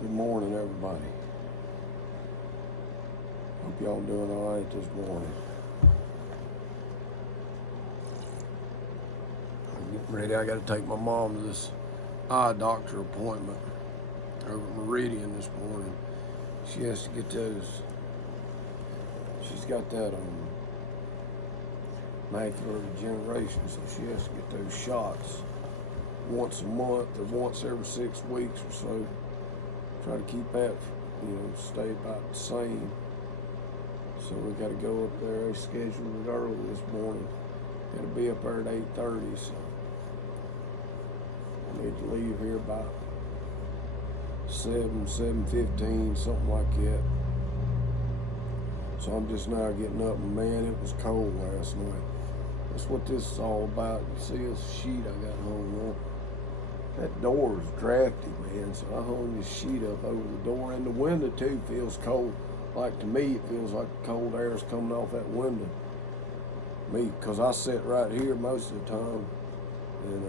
Good morning, everybody. Hope y'all doing all right this morning. I'm getting ready. I got to take my mom to this eye doctor appointment over at Meridian this morning. She has to get those. She's got that macular degeneration, so she has to get those shots once a month or once every 6 weeks or so. Try to keep that, stay about the same. So we got to go up there. They scheduled it early this morning. Got to be up there at 8:30. So I need to leave here about 7:15, something like that. So I'm just now getting up, and man, it was cold last night. That's what this is all about. You see this sheet I got hung up. That door is drafty, man, so I hung this sheet up over the door, and the window too feels cold. Like, to me, it feels like the cold air is coming off that window. Me, because I sit right here most of the time, and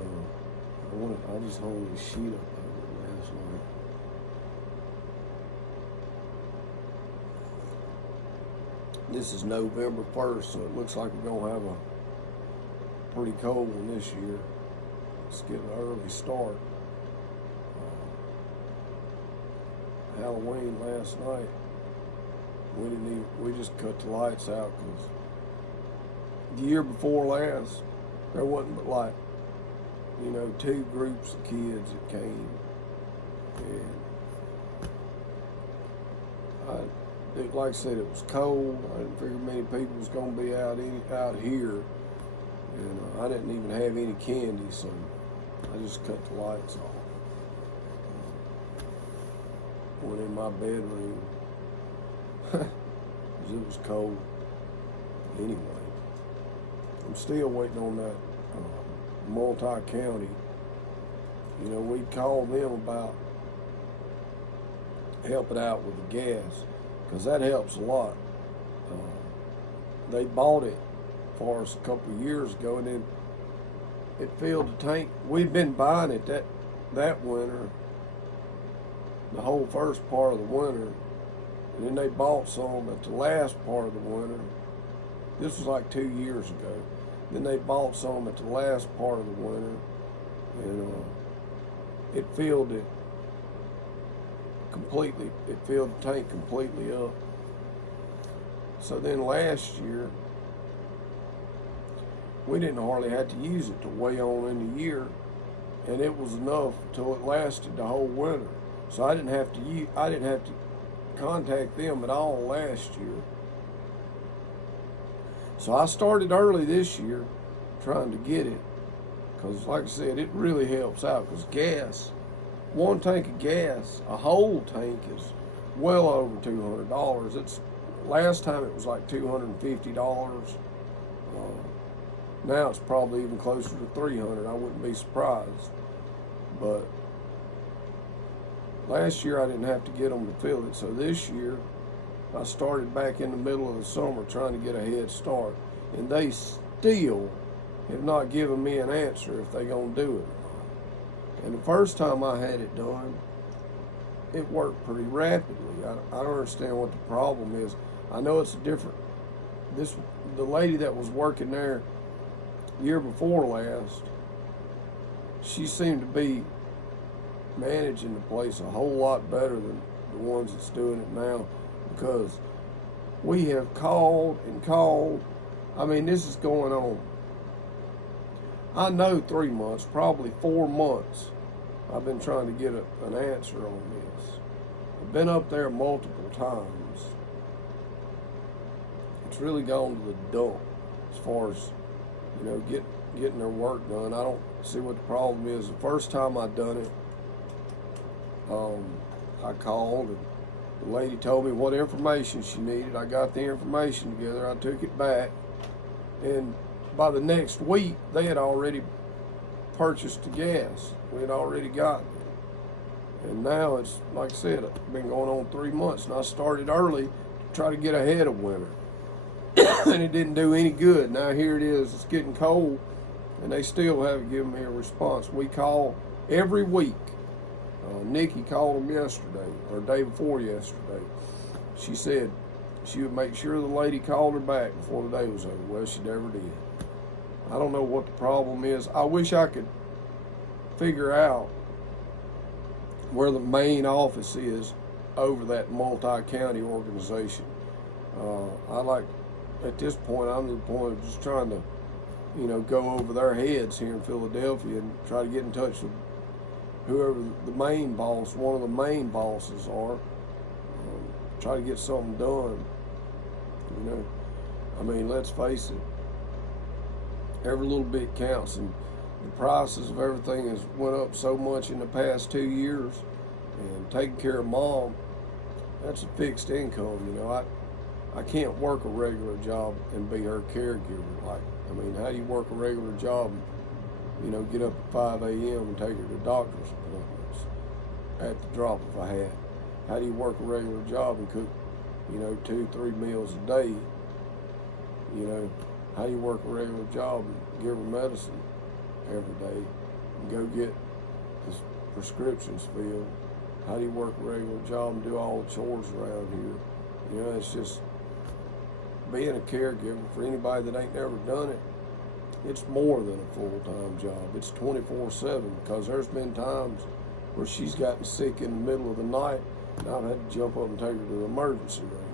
I just hung this sheet up over it last night. This is November 1st, so it looks like we're going to have a pretty cold one this year. Let's get an early start. Halloween last night, we just cut the lights out because the year before last, there wasn't but like, 2 groups of kids that came. And like I said, it was cold. I didn't figure many people was going to be out here. And I didn't even have any candy, so I just cut the lights off. Went in my bedroom. Because it was cold. Anyway, I'm still waiting on that multi-county. We called them about helping out with the gas, because that helps a lot. They bought it for us a couple of years ago, and then it filled the tank. We'd been buying it that winter, the whole first part of the winter, and then they bought some at the last part of the winter. This was like 2 years ago. Then they bought some at the last part of the winter, and it filled it completely. It filled the tank completely up. So then last year, we didn't hardly have to use it till way on in the year, and it was enough till it lasted the whole winter. So I didn't have to contact them at all last year. So I started early this year trying to get it, because like I said, it really helps out, because gas, one tank of gas, a whole tank, is well over $200. Last time it was like $250. Now it's probably even closer to $300. I wouldn't be surprised. But last year I didn't have to get them to fill it. So this year I started back in the middle of the summer trying to get a head start. And they still have not given me an answer if they're going to do it or not. And the first time I had it done, it worked pretty rapidly. I don't understand what the problem is. I know it's the lady that was working there year before last, she seemed to be managing the place a whole lot better than the ones that's doing it now, because we have called and called. I mean, this is going on, I know 3 months, probably 4 months. I've been trying to get an answer on this. I've been up there multiple times. It's really gone to the dump as far as getting their work done. I don't see what the problem is. The first time I done it, I called, and the lady told me what information she needed. I got the information together. I took it back, and by the next week, they had already purchased the gas. We had already gotten it. And now it's, like I said, it's been going on 3 months, and I started early to try to get ahead of winter. And it didn't do any good. Now here it is, it's getting cold, and they still haven't given me a response. We call every week, Nikki called them yesterday, or day before yesterday. She said she would make sure the lady called her back before the day was over. Well, she never did. I don't know what the problem is. I wish I could figure out where the main office is over that multi-county organization. At this point, I'm to the point of just trying to, go over their heads here in Philadelphia and try to get in touch with whoever the main boss, one of the main bosses are. Try to get something done. I mean, let's face it, every little bit counts, and the prices of everything has went up so much in the past 2 years, and taking care of mom, that's a fixed income. I can't work a regular job and be her caregiver. How do you work a regular job and, get up at 5 a.m. and take her to doctor's appointments at the drop of a hat? How do you work a regular job and cook, 2-3 meals a day? How do you work a regular job and give her medicine every day and go get his prescriptions filled? How do you work a regular job and do all the chores around here? It's just being a caregiver for anybody that ain't never done it. It's more than a full-time job. It's 24/7, because there's been times where she's gotten sick in the middle of the night and I've had to jump up and take her to the emergency room.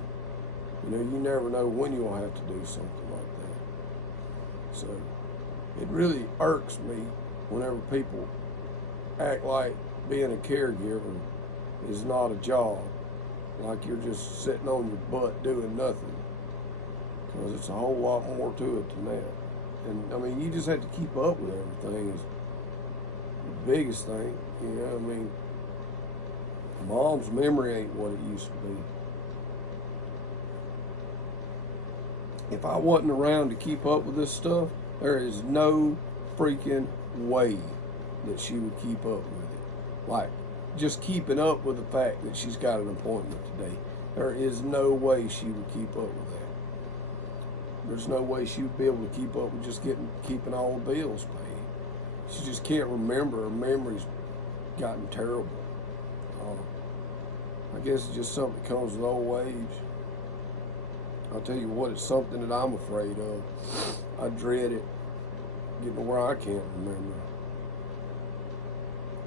You never know when you'll have to do something like that. So it really irks me whenever people act like being a caregiver is not a job, like you're just sitting on your butt doing nothing, because it's a whole lot more to it than that. And you just have to keep up with everything is the biggest thing. Mom's memory ain't what it used to be. If I wasn't around to keep up with this stuff, there is no freaking way that she would keep up with it. Like, just keeping up with the fact that she's got an appointment today. There is no way she would keep up with that. There's no way she would be able to keep up with just keeping all the bills paid. She just can't remember. Her memory's gotten terrible. I guess it's just something that comes with old age. I'll tell you what, it's something that I'm afraid of. I dread it, getting to where I can't remember.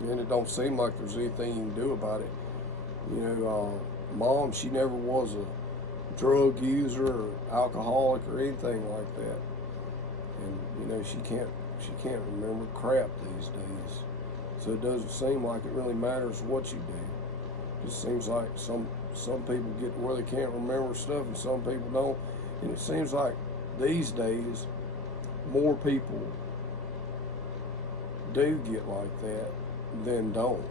And it don't seem like there's anything you can do about it. Mom, she never was a drug user or alcoholic or anything like that. And she can't remember crap these days. So it doesn't seem like it really matters what you do. It just seems like some people get to where they can't remember stuff and some people don't. And it seems like these days more people do get like that than don't.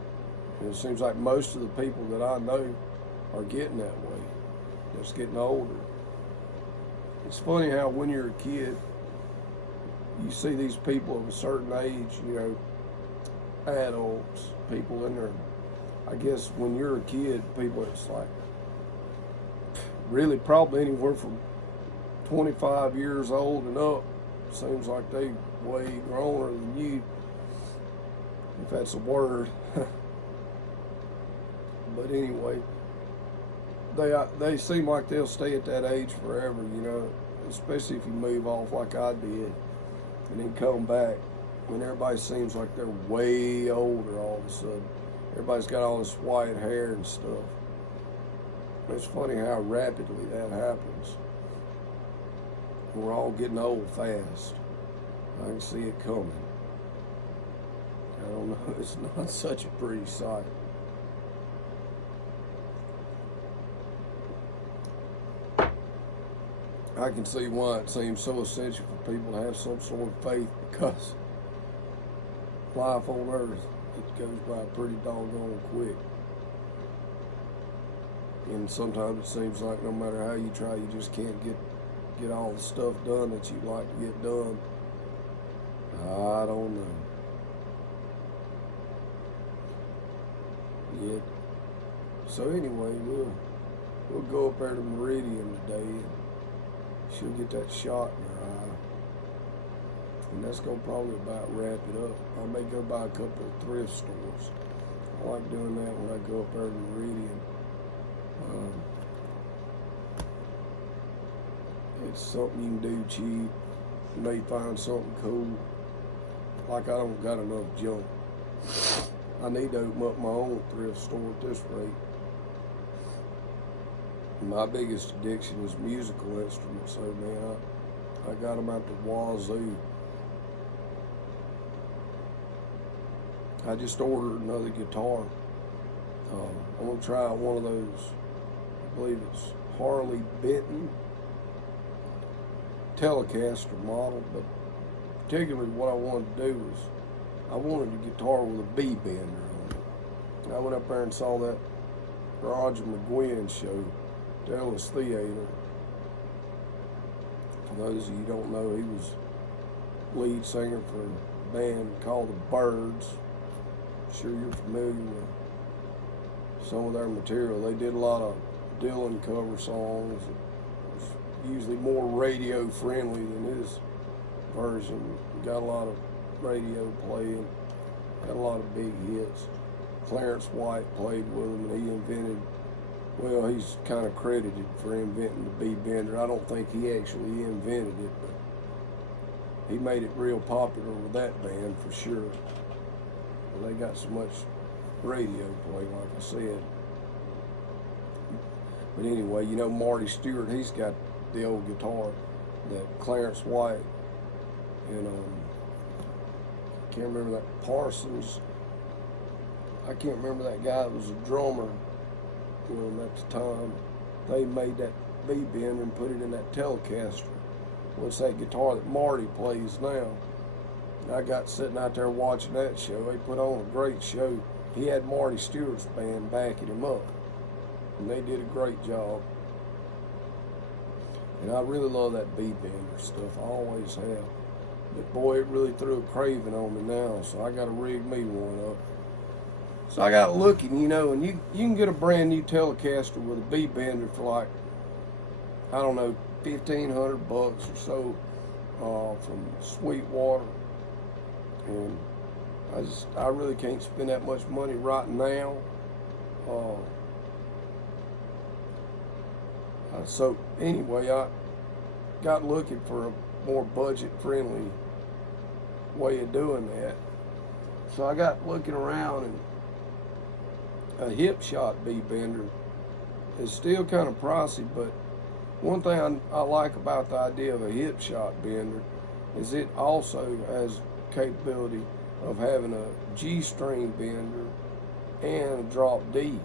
And it seems like most of the people that I know are getting that way. Just getting older. It's funny how when you're a kid, you see these people of a certain age, adults, people in their, I guess when you're a kid, people, it's like, really probably anywhere from 25 years old and up, seems like they way growner than you, if that's a word. But anyway, they seem like they'll stay at that age forever, especially if you move off like I did and then come back when everybody seems like they're way older all of a sudden. Everybody's got all this white hair and stuff. It's funny how rapidly that happens. We're all getting old fast. I can see it coming. I don't know, it's not such a pretty sight. I can see why it seems so essential for people to have some sort of faith, because life on earth, it goes by pretty doggone quick. And sometimes it seems like no matter how you try, you just can't get all the stuff done that you'd like to get done. I don't know. Yet. So anyway, we'll go up there to Meridian today, and she'll get that shot in her eye. And that's going to probably about wrap it up. I may go by a couple of thrift stores. I like doing that when I go up there to Meridian. It's something you can do cheap. You may find something cool. Like I don't got enough junk. I need to open up my own thrift store at this rate. My biggest addiction is musical instruments, so man, I got them out the wazoo. I just ordered another guitar. I'm gonna try one of those. I believe it's Harley Benton Telecaster model, but particularly what I wanted to do was I wanted a guitar with a B bender on it. And I went up there and saw that Roger McGuinn show, at the Ellis Theater. For those of you who don't know, he was lead singer for a band called the Byrds. Sure you're familiar with some of their material. They did a lot of Dylan cover songs. It was usually more radio friendly than his version. Got a lot of radio playing, got a lot of big hits. Clarence White played with him, and he invented, well, he's kind of credited for inventing the B-bender. I don't think he actually invented it, but he made it real popular with that band for sure. They got so much radio play, like I said. But anyway, you know, Marty Stewart, he's got the old guitar that Clarence White and I can't remember that Parsons. I can't remember that guy that was a drummer with him at the time. They made that B-bender and put it in that Telecaster. Well, it's that guitar that Marty plays now. I got sitting out there watching that show. They put on a great show. He had Marty Stewart's band backing him up, and they did a great job. And I really love that B-bender stuff. I always have. But boy, it really threw a craving on me now, so I got to rig me one up. So I got looking, you know, and you can get a brand new Telecaster with a B-bender for like, I don't know, $1,500 or so from Sweetwater. And I really can't spend that much money right now. So anyway, I got looking for a more budget-friendly way of doing that. So I got looking around, and a hip shot B-bender is still kind of pricey, but one thing I like about the idea of a hip shot bender is it also has capability of having a G-string bender and a drop D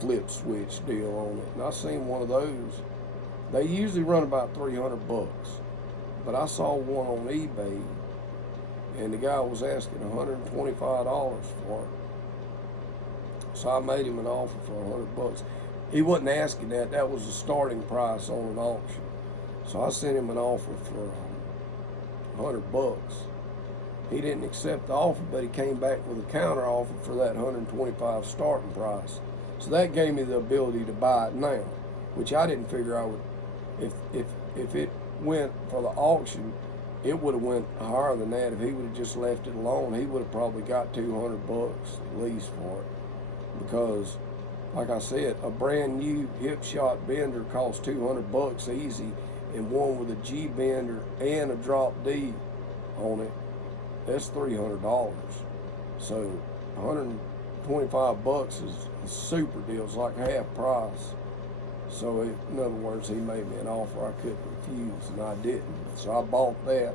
flip switch deal on it. And I seen one of those. They usually run about $300, but I saw one on eBay, and the guy was asking $125 for it. So I made him an offer for $100. He wasn't asking that. That was the starting price on an auction. So I sent him an offer for $100. He didn't accept the offer, but he came back with a counter offer for that $125 starting price. So that gave me the ability to buy it now, which I didn't figure I would. If it went for the auction, it would have went higher than that. If he would have just left it alone, he would have probably got $200 at least for it. Because, like I said, a brand new hip shot bender costs $200 easy, and one with a G bender and a drop D on it, that's $300. So $125 is a super deal. It's like half price. So in other words, he made me an offer I couldn't refuse, and I didn't. So I bought that.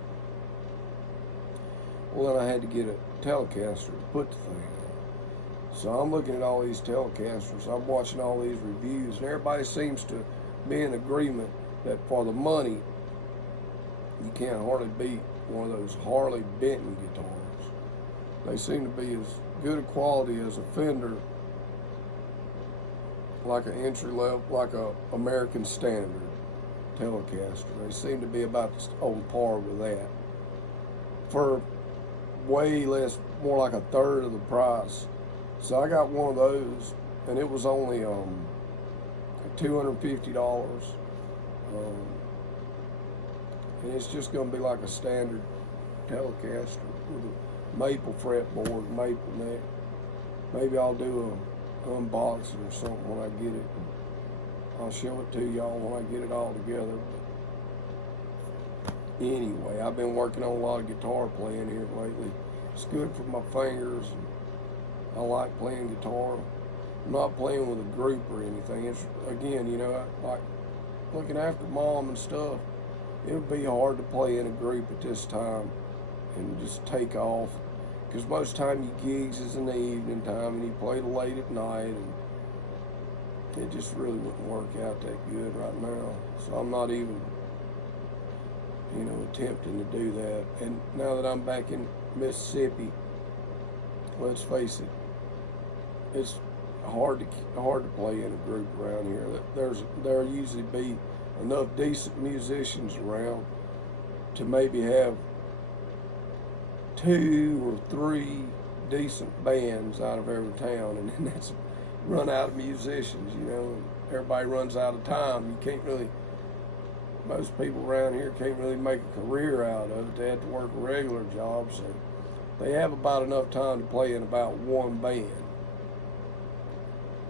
Well, then I had to get a Telecaster to put the thing on. So I'm looking at all these Telecasters. I'm watching all these reviews, and everybody seems to be in agreement that for the money, you can't hardly beat one of those Harley Benton guitars. They seem to be as good a quality as a Fender, like an entry level, like a American Standard Telecaster. They seem to be about on par with that for way less, more like a third of the price. So I got one of those, and it was only $250. And it's just going to be like a standard Telecaster with a maple fretboard, maple neck. maybe I'll do a unboxing or something when I get it. I'll show it to y'all when I get it all together. But anyway, I've been working on a lot of guitar playing here lately. It's good for my fingers. And I like playing guitar. I'm not playing with a group or anything. It's, again, you know, like looking after mom and stuff. It would be hard to play in a group at this time and just take off. Because most time your gigs is in the evening time and you play late at night, and it just really wouldn't work out that good right now. So I'm not even, you know, attempting to do that. And now that I'm back in Mississippi, let's face it, it's hard to play in a group around here. There'll usually be enough decent musicians around to maybe have 2 or 3 decent bands out of every town, and then that's run out of musicians, you know, and everybody runs out of time. You can't really, most people around here can't really make a career out of it. They have to work a regular job, so they have about enough time to play in about one band.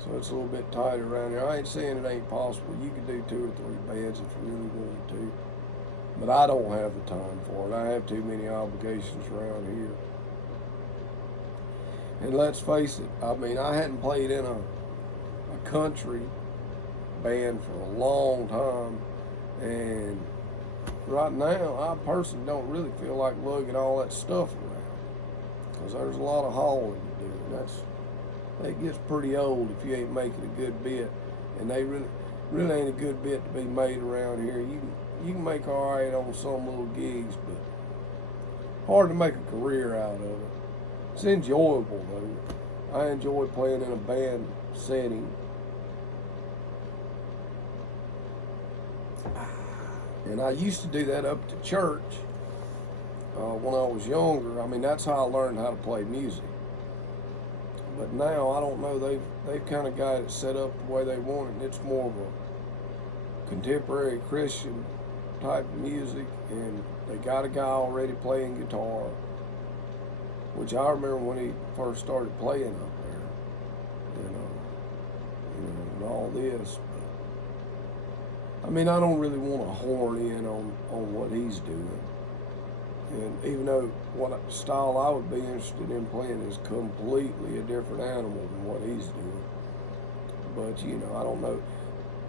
So it's a little bit tighter around here. I ain't saying it ain't possible. You could do 2 or 3 bands if you really wanted to. But I don't have the time for it. I have too many obligations around here. And let's face it, I mean, I hadn't played in a country band for a long time. And right now, I personally don't really feel like lugging all that stuff around. Because there's a lot of hauling to do. And that gets pretty old if you ain't making a good bit. And they really ain't a good bit to be made around here. You can make all right on some little gigs, but hard to make a career out of it. It's enjoyable though. I enjoy playing in a band setting. And I used to do that up at the church when I was younger. I mean, that's how I learned how to play music. But now, I don't know, they've kind of got it set up the way they want it. And it's more of a contemporary Christian type of music, and they got a guy already playing guitar, which I remember when he first started playing up there, and all this. But, I mean, I don't really want to horn in on what he's doing. And even though what style I would be interested in playing is completely a different animal than what he's doing. But, you know, I don't know.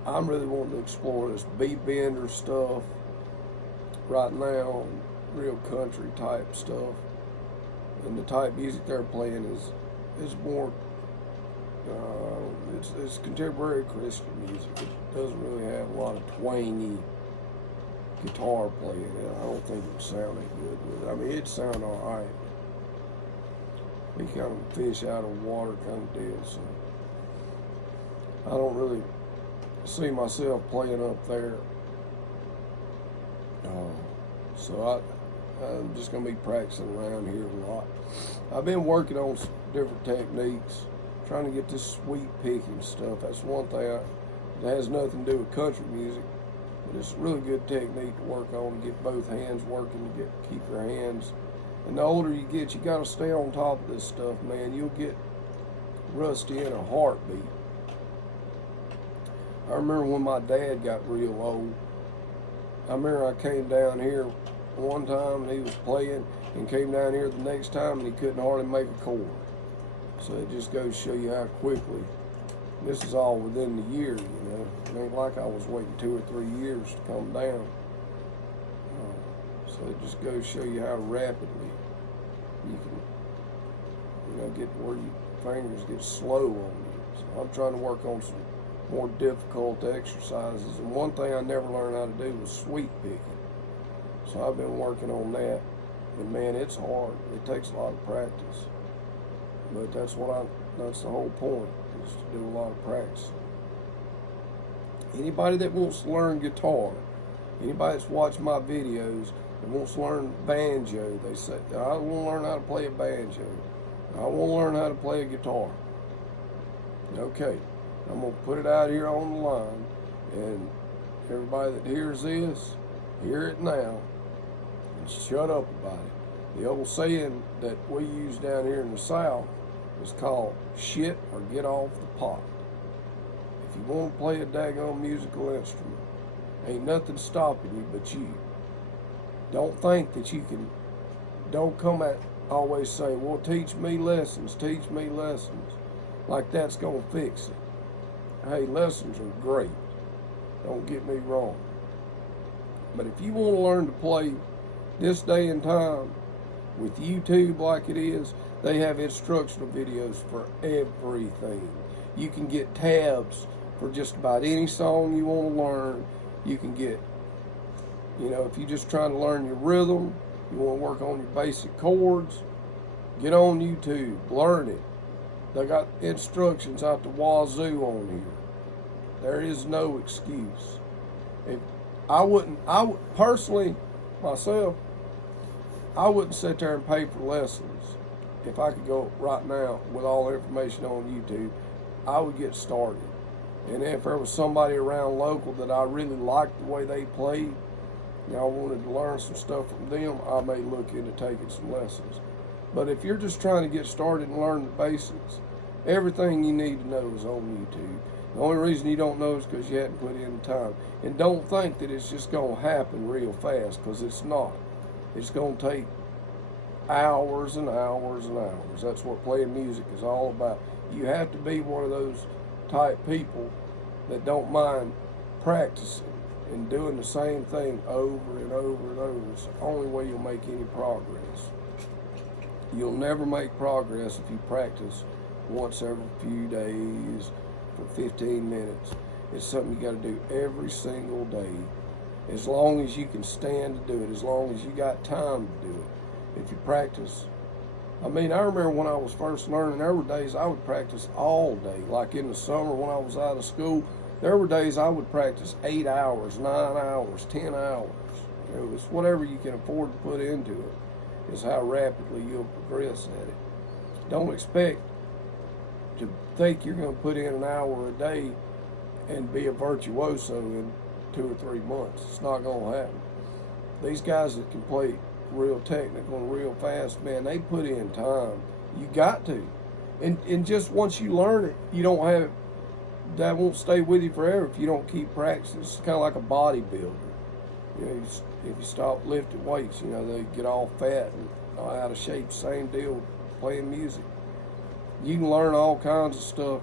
I'm really wanting to explore this beat bender stuff right now, real country type stuff. And the type of music they're playing is more, it's contemporary Christian music. It doesn't really have a lot of twangy guitar playing. I don't think it would sound that good with it. I mean, it'd sound all right. Be kind of a fish out of water kind of deal. So I don't really see myself playing up there. So I'm just going to be practicing around here a lot. I've been working on some different techniques, trying to get this sweep picking stuff. That's one thing that has nothing to do with country music, but it's a really good technique to work on, to get both hands working, to keep your hands. And the older you get, you got to stay on top of this stuff, man. You'll get rusty in a heartbeat. I remember when my dad got real old. I remember I came down here one time and he was playing, and came down here the next time and he couldn't hardly make a chord. So it just goes to show you how quickly. This is all within the year, you know. It ain't like I was waiting 2 or 3 years to come down. So it just goes to show you how rapidly you can, get where your fingers get slow on you. So I'm trying to work on some more difficult exercises. And one thing I never learned how to do was sweep picking. So I've been working on that. And man, it's hard. It takes a lot of practice. But that's the whole point, is to do a lot of practice. Anybody that wants to learn guitar, anybody that's watched my videos and wants to learn banjo, they say, I want to learn how to play a banjo. I want to learn how to play a guitar. Okay, I'm going to put it out here on the line, and everybody that hears this, hear it now, and shut up about it. The old saying that we use down here in the South is called Shit or Get Off the Pot. If you want to play a daggone musical instrument, ain't nothing stopping you but you. Don't think that you can, don't come at, always say, well, teach me lessons, like that's going to fix it. Hey, lessons are great, don't get me wrong. But if you want to learn to play this day and time, with YouTube like it is, they have instructional videos for everything. You can get tabs for just about any song you want to learn. You can get, if you're just trying to learn your rhythm, you want to work on your basic chords, get on YouTube, learn it. They got instructions out the wazoo on here. There is no excuse. If I personally, myself, I wouldn't sit there and pay for lessons. If I could go right now with all the information on YouTube, I would get started. And if there was somebody around local that I really liked the way they played, I wanted to learn some stuff from them, I may look into taking some lessons. But if you're just trying to get started and learn the basics, everything you need to know is on YouTube. The only reason you don't know is because you hadn't put in the time. And don't think that it's just going to happen real fast, because it's not. It's going to take hours and hours and hours. That's what playing music is all about. You have to be one of those type people that don't mind practicing and doing the same thing over and over and over. It's the only way you'll make any progress. You'll never make progress if you practice once every few days for 15 minutes. It's something you got to do every single day. As long as you can stand to do it, as long as you got time to do it. If you practice, I remember when I was first learning, there were days I would practice all day. Like in the summer when I was out of school, there were days I would practice 8 hours, 9 hours, 10 hours. It was whatever you can afford to put into it is how rapidly you'll progress at it. Don't expect to think you're going to put in an hour a day and be a virtuoso in 2 or 3 months. It's not going to happen. These guys that can play real technical and real fast, man, they put in time. You got to. And just once you learn it, you don't have it, that won't stay with you forever if you don't keep practicing. It's kind of like a bodybuilder. If you stop lifting weights, they get all fat and out of shape. Same deal with playing music. You can learn all kinds of stuff,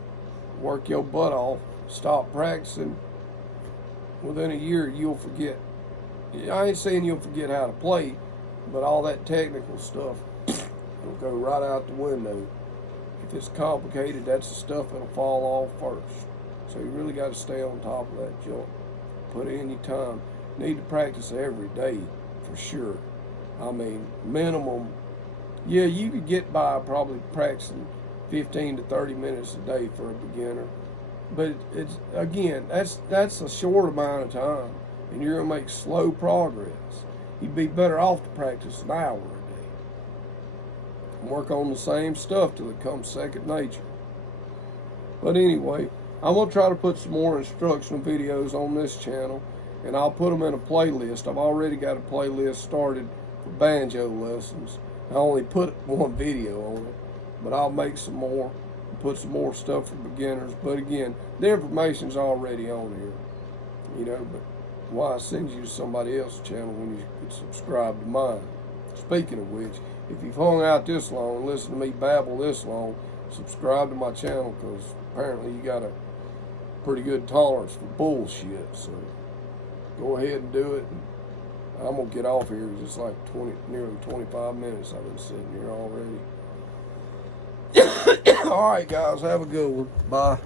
work your butt off, stop practicing. Within a year, you'll forget. I ain't saying you'll forget how to play, but all that technical stuff will go right out the window. If it's complicated, that's the stuff that'll fall off first. So you really got to stay on top of that joint. Put in your time. Need to practice every day for sure. Minimum. Yeah, you could get by probably practicing 15 to 30 minutes a day for a beginner. But it's again, that's a short amount of time, and you're gonna make slow progress. You'd be better off to practice an hour a day. Work on the same stuff till it comes second nature. But anyway, I'm gonna try to put some more instructional videos on this channel, and I'll put them in a playlist. I've already got a playlist started for banjo lessons. I only put one video on it, but I'll make some more. Put some more stuff for beginners. But again, the information's already on here. But why send you to somebody else's channel when you could subscribe to mine? Speaking of which, if you've hung out this long and listened to me babble this long, subscribe to my channel, because apparently you got a pretty good tolerance for bullshit. So go ahead and do it. And I'm going to get off here. It's like nearly 25 minutes I've been sitting here already. All right, guys, have a good one. Bye.